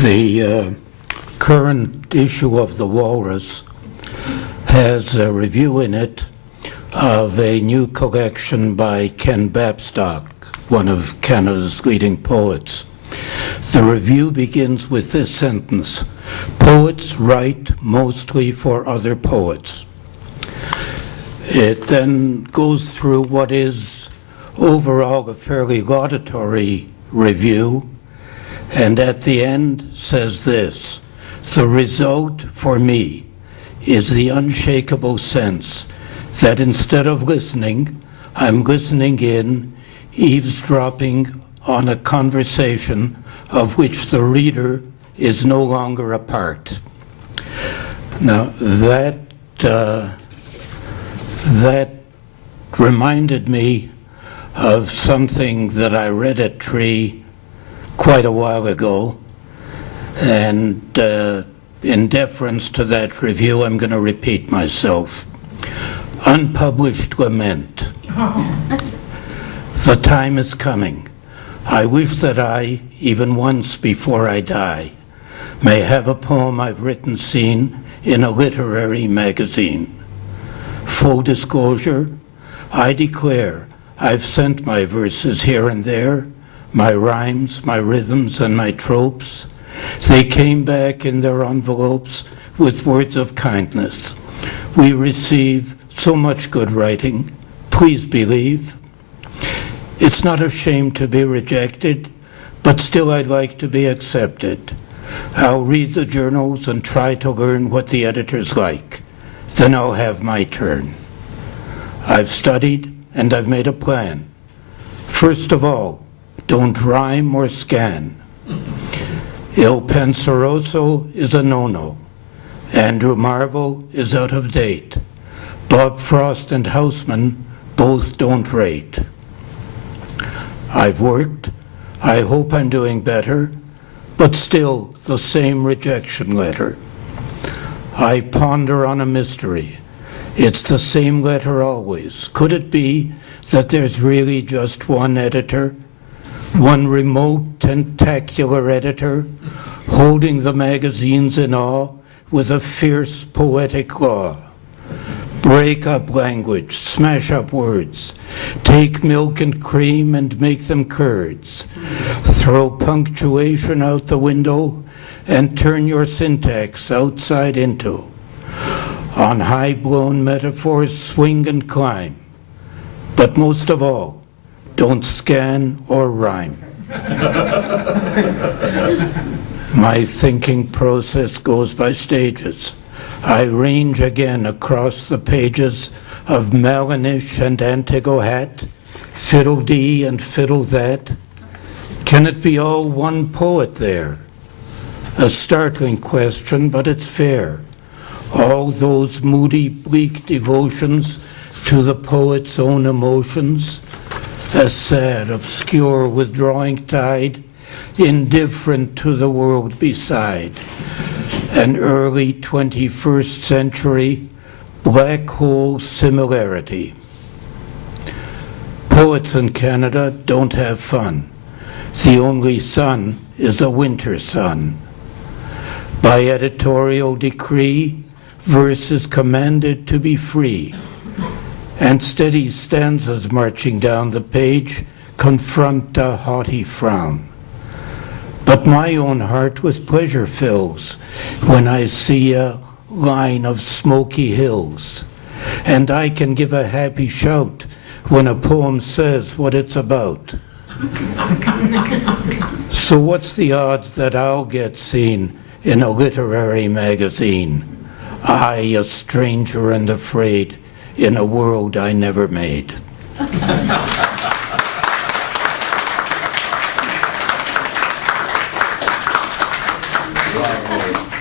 The current issue of the Walrus has a review in it of a new collection by Ken Babstock, one of Canada's leading poets. The review begins with this sentence: "Poets write mostly for other poets." It then goes through what is overall a fairly laudatory review, and at the end says this: "The result for me is the unshakable sense that instead of listening, I'm listening in, eavesdropping on a conversation of which the reader is no longer a part." Now, that reminded me of something that I read at Tree quite a while ago, and in deference to that review, I'm going to repeat myself. Unpublished lament. The time is coming. I wish that I, even once before I die, may have a poem I've written seen in a literary magazine. Full disclosure, I declare I've sent my verses here and there, my rhymes, my rhythms, and my tropes. They came back in their envelopes with words of kindness. We receive so much good writing, please believe. It's not a shame to be rejected, but still I'd like to be accepted. I'll read the journals and try to learn what the editors like. Then I'll have my turn. I've studied and I've made a plan. First of all, don't rhyme or scan. Il Penseroso is a no-no. Andrew Marvell is out of date. Bob Frost and Houseman both don't rate. I've worked. I hope I'm doing better, but still the same rejection letter. I ponder on a mystery. It's the same letter always. Could it be that there's really just one editor? One remote, tentacular editor, holding the magazines in awe with a fierce, poetic law. Break up language, smash up words, take milk and cream and make them curds. Throw punctuation out the window and turn your syntax outside into. On high-blown metaphors, swing and climb. But most of all, don't scan or rhyme. My thinking process goes by stages. I range again across the pages of Malinish and Antigo Hat, Fiddle-dee and Fiddle-that. Can it be all one poet there? A startling question, but it's fair. All those moody, bleak devotions to the poet's own emotions, a sad, obscure, withdrawing tide, indifferent to the world beside. An early 21st century black hole similarity. Poets in Canada don't have fun. The only sun is a winter sun. By editorial decree, verse is commanded to be free, and steady stanzas marching down the page confront a haughty frown. But my own heart with pleasure fills when I see a line of smoky hills, and I can give a happy shout when a poem says what it's about. So what's the odds that I'll get seen in a literary magazine? I, a stranger and afraid, in a world I never made. Bravo.